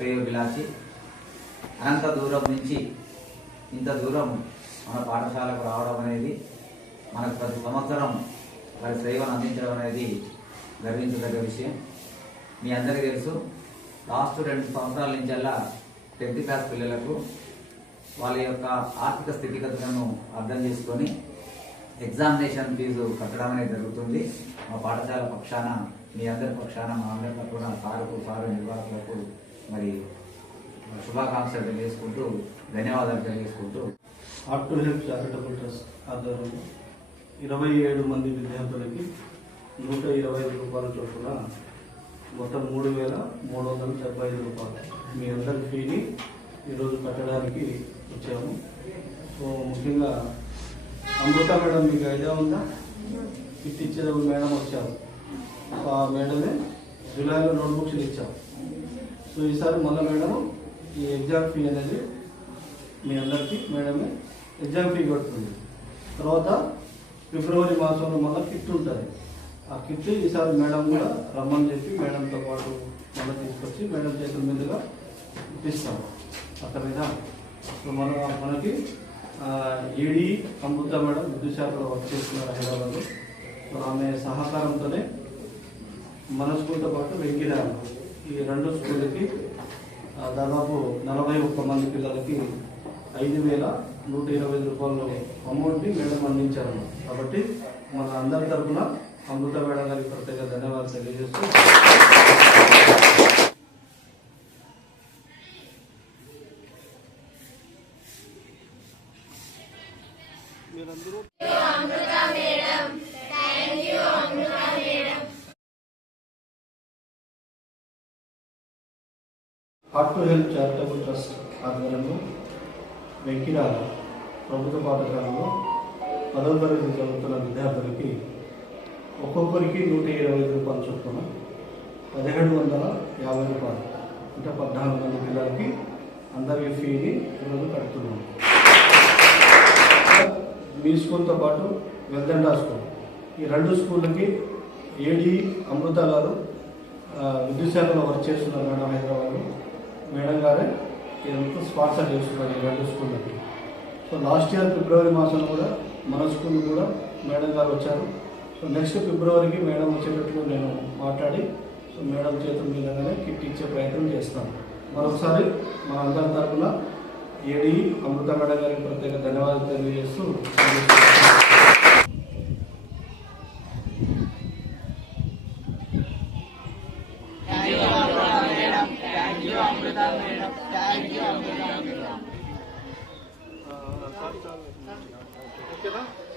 అభిలాషి అనంత దూరం నుంచి ఇంత దూరం మన పాఠశాలకు రావడం అనేది మనకు ప్రతి సంవత్సరం వారి సేవను అందించడం అనేది గర్వించదగ్గ విషయం. మీ అందరికీ తెలుసు లాస్ట్ రెండు సంవత్సరాల నుంచల్లా టెన్త్ క్లాస్ పిల్లలకు వాళ్ళ యొక్క ఆర్థిక స్థితిగతులను అర్థం చేసుకొని ఎగ్జామినేషన్ ఫీజు కట్టడం అనేది జరుగుతుంది. మా పాఠశాల పక్షాన మీ అందరి పక్షాన మా అందరి తరఫున సారుకు సారు నిర్వాహకులకు శుభాకాంక్షలు తెలియజేసుకుంటూ ధన్యవాదాలు తెలియజేసుకుంటూ. Heart to help charitable trust ఆధ్వర్యంలో ఇరవై ఏడు మంది విద్యార్థులకి నూట ఇరవై ఐదు రూపాయల చొప్పున మొత్తం మూడు వేల మూడు వందల డెబ్బై ఐదు రూపాయలు. మీ అందరి ఫీని ఈరోజు కట్టడానికి వచ్చాము. సో ముఖ్యంగా అమృత మేడం మీకు ఐడియా ఉందా? కిట్ ఇచ్చే ఒక మేడం వచ్చారు. ఆ మేడమే జూలైలో నోట్బుక్స్ ఇచ్చాం సో ఈసారి మళ్ళీ మేడం ఈ ఎగ్జామ్ ఫీ అనేది మీ అందరికీ మేడమే ఎగ్జామ్ ఫీ కొడుతుంది. తర్వాత ఫిబ్రవరి మాసంలో మళ్ళీ కిట్ ఉంటుంది. ఆ కిట్ ఈసారి మేడం కూడా రమ్మని చెప్పి మేడంతో పాటు మళ్ళీ తీసుకొచ్చి మేడం చేతుల మీదుగా ఇప్పిస్తాం. అర్థమైనా సో మన మనకి ఈడీ అమృత మేడం విద్యుత్ శాఖలో వర్క్ చేస్తున్నారు హైదరాబాద్లో. సో ఆమె సహకారంతోనే మన స్కూల్తో పాటు వెంకిరామ ఈ రెండు స్కూళ్ళకి దాదాపు నలభై ఒక్క మంది పిల్లలకి ఐదు వేల నూట ఇరవై ఐదు రూపాయలు అమౌంట్ని మేడం అందించారు. కాబట్టి మన అందరి తరఫున అమృత మేడం గారికి ప్రత్యేక ధన్యవాదాలు తెలియజేస్తూ మీరందరూ heart to help charitable trust ఆధ్వర్యంలో వెంకిరాల ప్రభుత్వ పాఠశాలలో పదవ తరగతి చదువుతున్న విద్యార్థులకి ఒక్కొక్కరికి నూట ఇరవై ఐదు రూపాయలు చొప్పున పదిహేడు వందల యాభై రూపాయలు అంటే పద్నాలుగు మంది పిల్లలకి అందరి ఫీని ఈరోజు కడుతున్నాం. మీ స్కూల్తో పాటు వెల్దండా స్కూల్. ఈ రెండు స్కూళ్ళకి ఏడి అమృత గారు విద్యుత్ శాఖలో వర్క్ చేస్తున్నారు మేడం హైదరాబాద్లో. మేడం గారే ఇదంతా స్పాన్సర్ చేస్తున్నారు ఈ రెండు స్కూళ్ళకి సో లాస్ట్ ఇయర్ ఫిబ్రవరి మాసంలో కూడా మన స్కూల్ కూడా మేడం గారు వచ్చారు. సో నెక్స్ట్ ఫిబ్రవరికి మేడం వచ్చేటట్లు నేను మాట్లాడి సో మేడం చేతుల మీదగానే కిట్ ఇచ్చే ప్రయత్నం చేస్తాను మరొకసారి మా అందరి తరఫున ఏడి అమృత మేడం గారికి ప్రత్యేక ధన్యవాదాలు తెలియజేస్తూ 이거 어깨다?